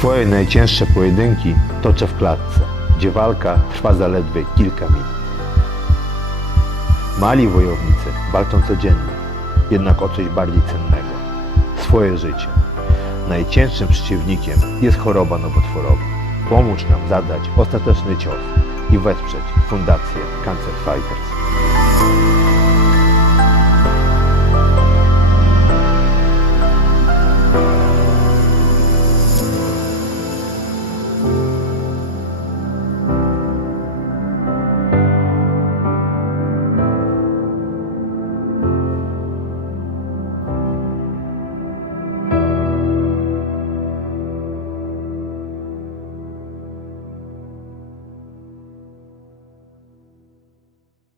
Swoje najcięższe pojedynki toczę w klatce, gdzie walka trwa zaledwie kilka minut. Mali wojownicy walczą codziennie, jednak o coś bardziej cennego swoje życie. Najcięższym przeciwnikiem jest choroba nowotworowa. Pomóż nam zadać ostateczny cios i wesprzeć Fundację Cancer Fighters.